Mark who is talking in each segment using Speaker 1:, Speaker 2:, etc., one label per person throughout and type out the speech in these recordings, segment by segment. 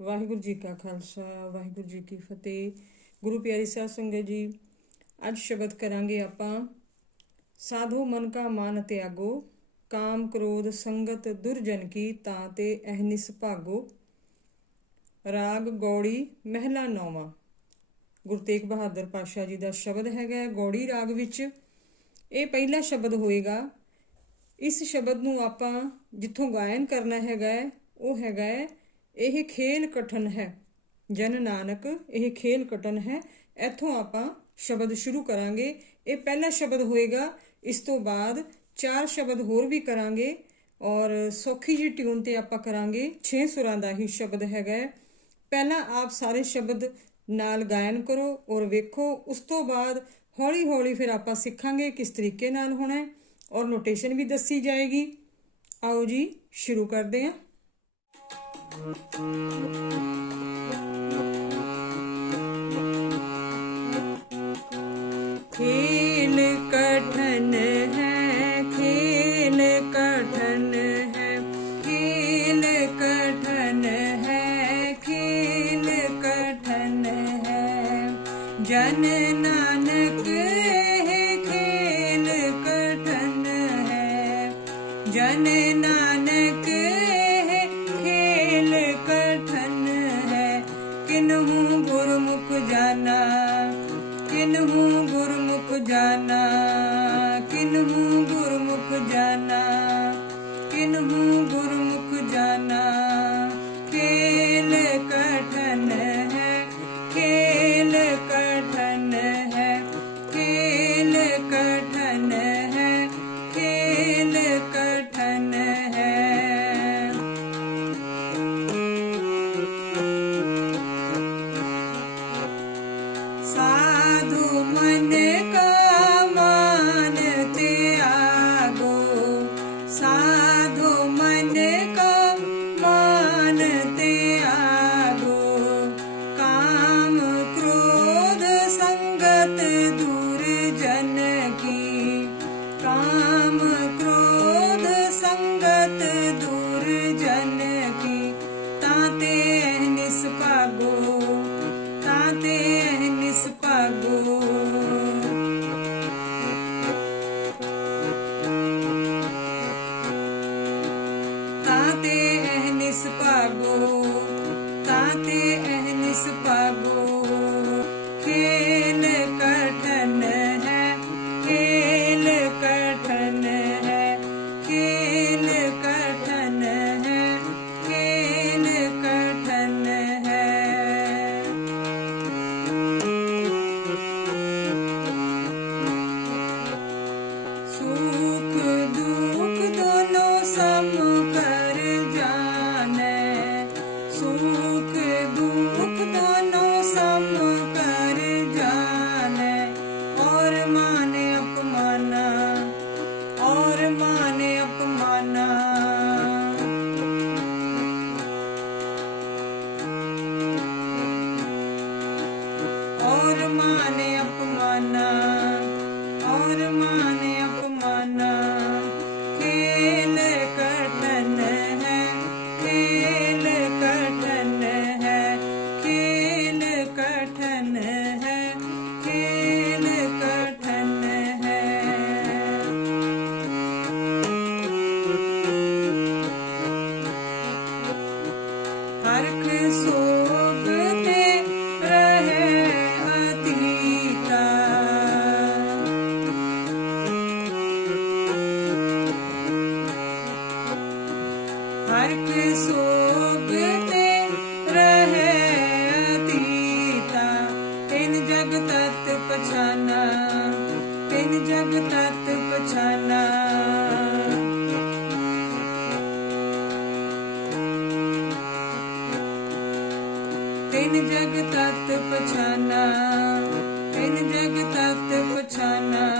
Speaker 1: ਵਾਹਿਗੁਰੂ ਜੀ ਕਾ ਖਾਲਸਾ ਵਾਹਿਗੁਰੂ ਜੀ ਕੀ ਫਤਿਹ। ਗੁਰੂ ਪਿਆਰੀ ਸਾਹਿਬ ਸੰਗਤ ਜੀ ਅੱਜ ਸ਼ਬਦ ਕਰਾਂਗੇ ਆਪਾਂ ਸਾਧੂ ਮਨ ਕਾ ਮਾਨ ਤਿਆਗੋ ਕਾਮ ਕ੍ਰੋਧ ਸੰਗਤ ਦੁਰਜਨ ਕੀ ਤਾਂ ਤੇ ਅਹਨਿਸ ਭਾਗੋ। ਰਾਗ ਗੌੜੀ ਮਹਿਲਾ ਨੌਵਾਂ। ਗੁਰੂ ਤੇਗ ਬਹਾਦਰ ਪਾਸ਼ਾ ਜੀ ਦਾ ਸ਼ਬਦ ਹੈਗਾ ਗੌੜੀ ਰਾਗ ਵਿੱਚ। ਇਹ ਪਹਿਲਾ ਸ਼ਬਦ ਹੋਏਗਾ। ਇਸ ਸ਼ਬਦ ਨੂੰ ਆਪਾਂ ਜਿੱਥੋਂ ਗਾਇਨ ਕਰਨਾ ਹੈਗਾ ਹੈ, ਉਹ ਹੈਗਾ ਹੈ ਇਹ ਖੇਲ ਕਠਨ ਹੈ। ਜਨ ਨਾਨਕ, ਇਹ ਖੇਲ ਕਠਨ ਹੈ। ਇੱਥੋਂ ਆਪਾਂ ਸ਼ਬਦ ਸ਼ੁਰੂ ਕਰਾਂਗੇ। ਇਹ ਪਹਿਲਾ ਸ਼ਬਦ ਹੋਏਗਾ। ਇਸ ਤੋਂ ਬਾਅਦ ਚਾਰ ਸ਼ਬਦ ਹੋਰ ਵੀ ਕਰਾਂਗੇ ਔਰ ਸੌਖੀ ਜੀ ਟਿਊਨ ਤੇ ਆਪਾਂ ਕਰਾਂਗੇ। 6 ਸੁਰਾਂ ਦਾ ਹੀ ਸ਼ਬਦ ਹੈਗਾ ਹੈ। ਪਹਿਲਾਂ ਆਪ ਸਾਰੇ ਸ਼ਬਦ ਨਾਲ ਗਾਇਨ ਕਰੋ ਔਰ ਵੇਖੋ। ਉਸ ਤੋਂ ਬਾਅਦ ਹੌਲੀ ਹੌਲੀ ਫਿਰ ਆਪਾਂ ਸਿੱਖਾਂਗੇ ਕਿਸ ਤਰੀਕੇ ਨਾਲ ਹੋਣਾ ਹੈ। ਔਰ ਨੋਟੇਸ਼ਨ ਵੀ ਦੱਸੀ ਜਾਏਗੀ। ਆਓ ਜੀ, ਸ਼ੁਰੂ ਕਰਦੇ ਹਾਂ। Mm-hmm. pagou, tá tendo. ਤਿਨ ਜਗ ਤਤ ਪਛਾਨਾ ਤਿਨ ਜਗ ਤਤ ਪਛਾਨਾ।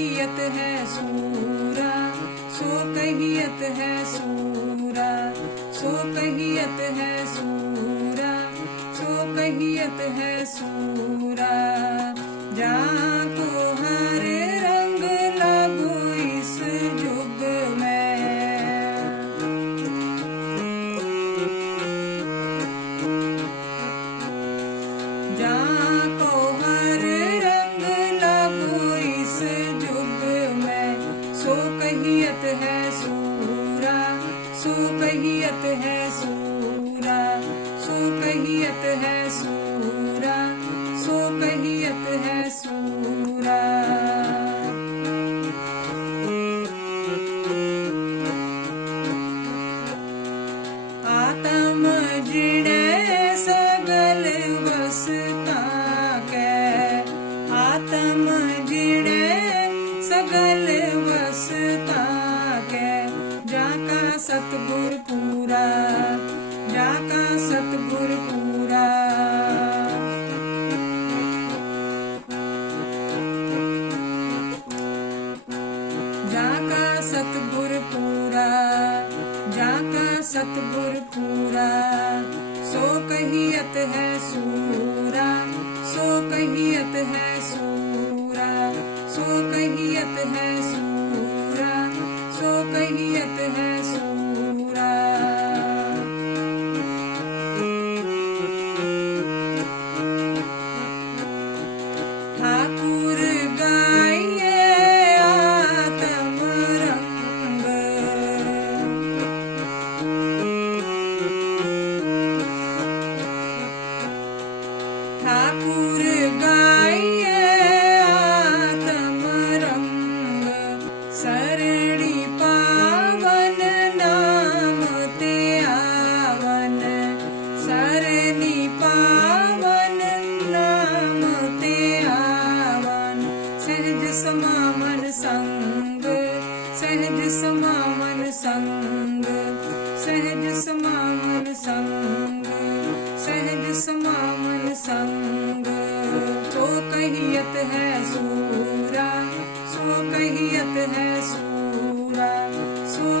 Speaker 1: हियत है सूरा सो कहियत है सूरा सो कहियत है सूरा सो कहियत है सूरा। जा सतगुर पूरा जाका सतगुर पूरा। सो कहियत है सूरा, सो कहियत है सूरा। सो कहियत है Pura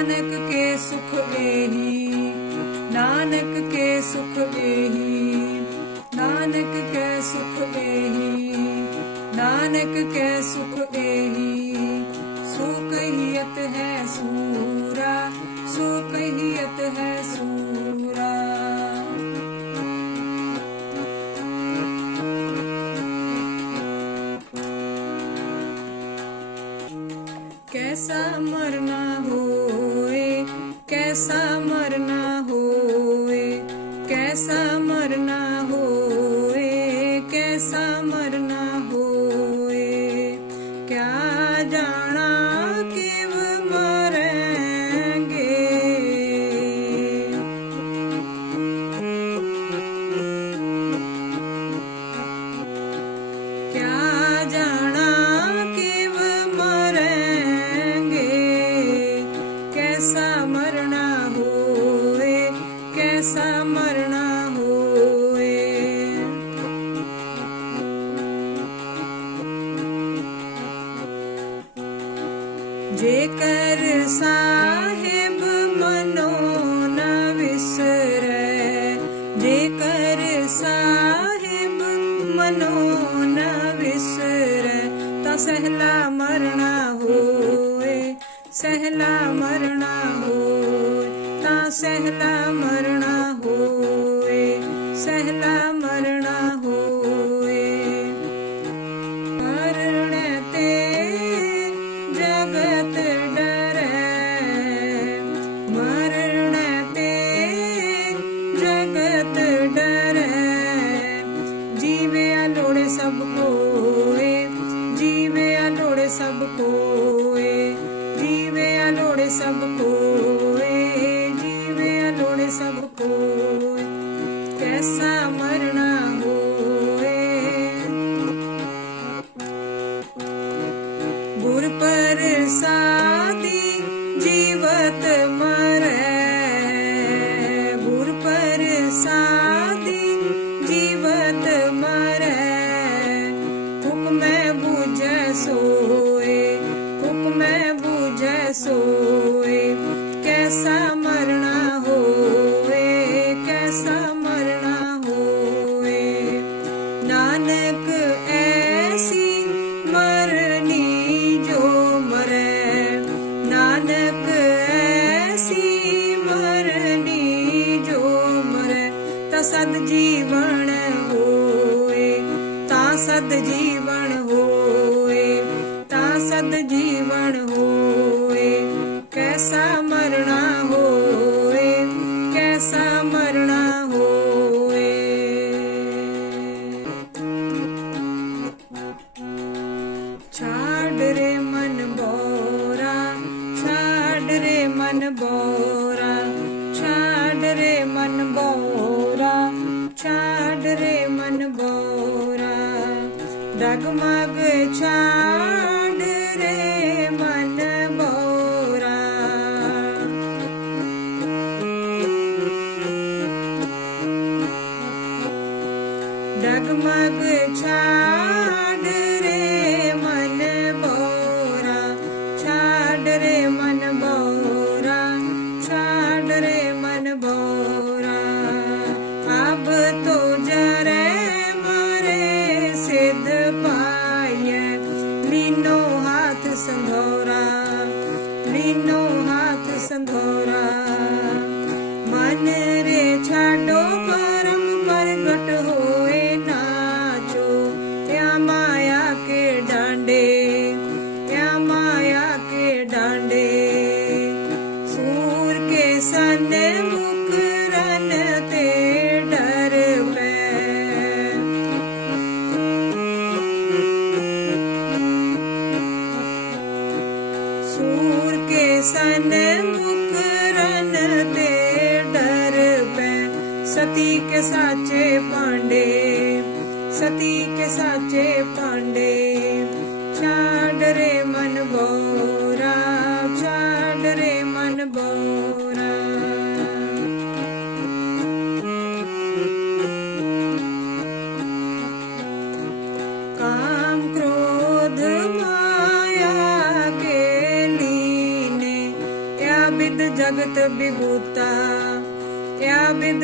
Speaker 1: ਨਾਨਕ ਕੇ ਸੁਖ ਵੇਹੀ, ਨਾਨਕ ਕੇ ਸੁਖ ਵੇਹੀ, ਨਾਨਕ ਕੇ ਸੁਖ ਵੇਹੀ, ਨਾਨਕ ਕੇ ਸੁਖ ਵੇਹੀ। ਸੁਖ ਹੀਤ ਹੈ ਸੂਰਾ ਸੁਖ ਹੀਤ ਹੈ ਕੈਸਾ ਮਰਨਾ ਹੋਵੇ ਕੈਸਾ ਮਰਨਾ ਹੋਵੇ ਕੈਸਾ ਮਰਨਾ ਜੀਵੇ ਆ ਸਭ ਕੋਏ ਜੀਵੇ ਆ ਢੋੜੇ ਸਭ ਕੋ carnival.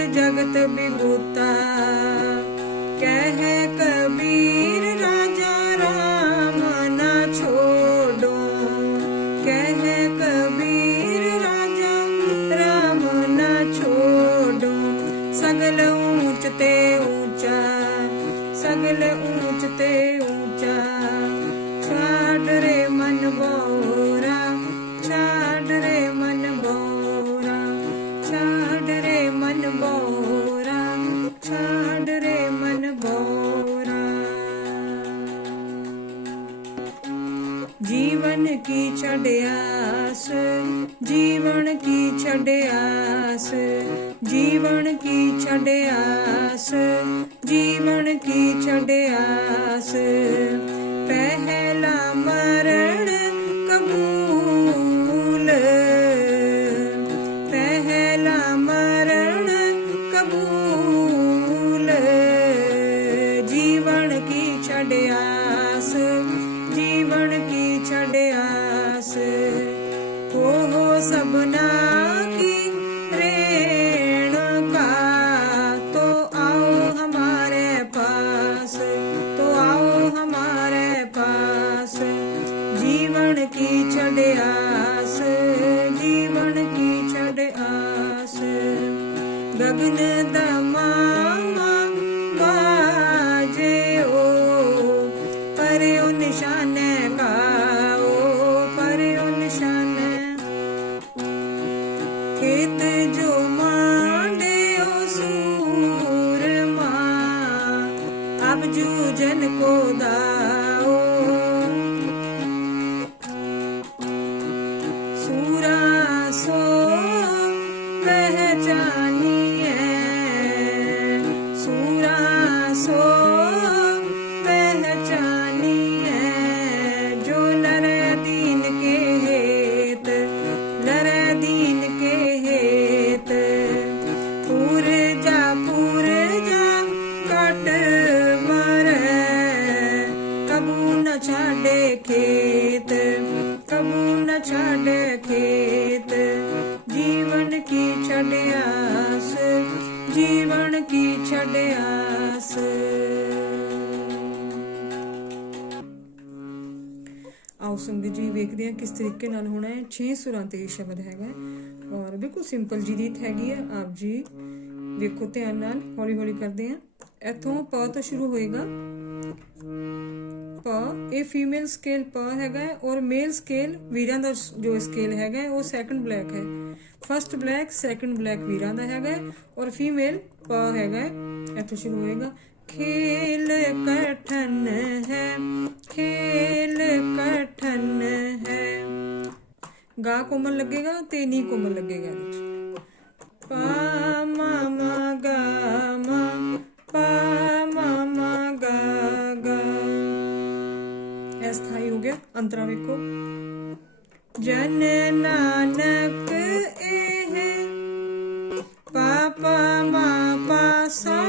Speaker 1: ਜਗਤ ਜੀਵਨ ਕੀ ਛੱਡਿਆਸ ਜੀਵਨ ਕੀ ਛੱਡਿਆਸ ਪਹਿ ਕੀ ਛੱਡ ਆਸ ਜੀਵਨ ਕੀ ਛੱਡ ਆਸ। ਗਗਨ ਦਾ 6 ਸੁਰਾਂ ਤੇ ਇਹ ਸ਼ਬਦ ਹੈਗਾ। ਔਰ ਬਿਲਕੁਲ ਸਿੰਪਲ ਜੀ ਰੀਤ ਹੈਗੀ ਹੈ ਆਪ ਜੀ ਵੇਖੋ ਧਿਆਨ ਨਾਲ ਹੌਲੀ ਹੌਲੀ ਕਰਦੇ ਹਾਂ ਇੱਥੋਂ ਪ ਤੋਂ ਸ਼ੁਰੂ ਹੋਏਗਾ। ਪ ਇਹ ਫੀਮੇਲ ਸਕੇਲ ਪ ਹੈਗਾ ਔਰ ਮੇਲ ਸਕੇਲ ਵੀਰਾਂ ਦਾ ਜੋ ਸਕੇਲ ਹੈਗਾ ਉਹ ਸੈਕੰਡ ਬਲੈਕ ਹੈ। ਫਰਸਟ ਬਲੈਕ ਸੈਕੰਡ ਬਲੈਕ ਵੀਰਾਂ ਦਾ ਹੈਗਾ ਔਰ ਫੀਮੇਲ ਪ ਹੈਗਾ ਇੱਥੋਂ ਸ਼ੁਰੂ ਹੋਏਗਾ। ਖੇਲ ਕਠਨ ਹੈ ਖੇਲ ਕਠਨ ਹੈ। ਗਾ ਕੋਮਲ ਲੱਗੇਗਾ ਤੇ ਨੀ ਕੋਮਲ ਲੱਗੇਗਾ ਇਹਦੇ ਚ ਪਾ ਮਾ ਮਾ ਗਾ ਮਾ ਪਾ ਮਾ ਮਾ ਗਾ ਗਾ ਇਹ ਸਥਾਈ ਹੋ ਗਿਆ ਅੰਤਰਾ ਵੇਖੋ ਜਨ ਨਾਨਕ ਇਹ ਪਾਪਾ ਮਾ ਪਾ ਸਾ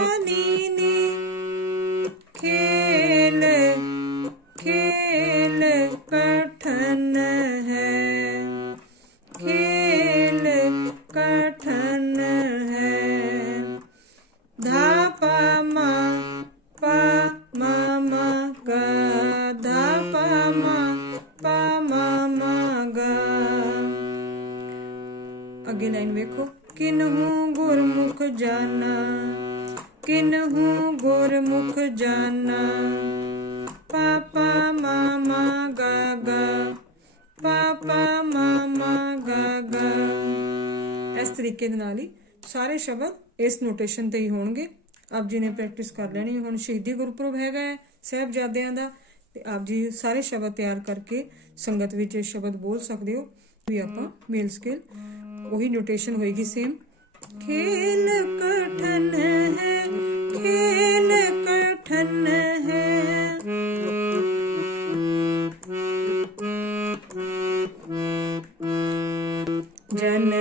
Speaker 1: ਕਿਨਹੂ ਗੁਰਮੁਖ ਜਾਣਾ ਕਿਨਹੂ ਗੁਰਮੁਖ ਜਾਣਾ ਪਾਪਾ ਮਾਮਾ ਗਾ ਪਾਪਾ ਮਾਮਾ ਗਾ ਇਸ ਤਰੀਕੇ ਦੇ ਨਾਲ ਹੀ ਸਾਰੇ ਸ਼ਬਦ ਇਸ ਨੋਟੇਸ਼ਨ ਤੇ ਹੀ ਹੋਣਗੇ। ਆਪ ਜੀ ਨੇ ਪ੍ਰੈਕਟਿਸ ਕਰ ਲੈਣੀ ਹੁਣ ਸ਼ਹੀਦੀ ਗੁਰਪੁਰਬ ਹੈਗਾ ਹੈ ਸਾਹਿਬਜ਼ਾਦਿਆਂ ਦਾ। ਤੇ ਆਪ ਜੀ ਸਾਰੇ ਸ਼ਬਦ ਤਿਆਰ ਕਰਕੇ ਸੰਗਤ ਵਿੱਚ ਇਹ ਸ਼ਬਦ ਬੋਲ ਸਕਦੇ ਹੋ। ਵੀ ਆਪਾਂ ਮੇਲ ਸਕੇਲ ਉਹੀ ਨੋਟੇਸ਼ਨ ਹੋਏਗੀ ਸੇਮ ਖੇਲ ਕਠਨ ਹੈ ਖੇਲ ਕਠਨ ਹੈ ਜਨ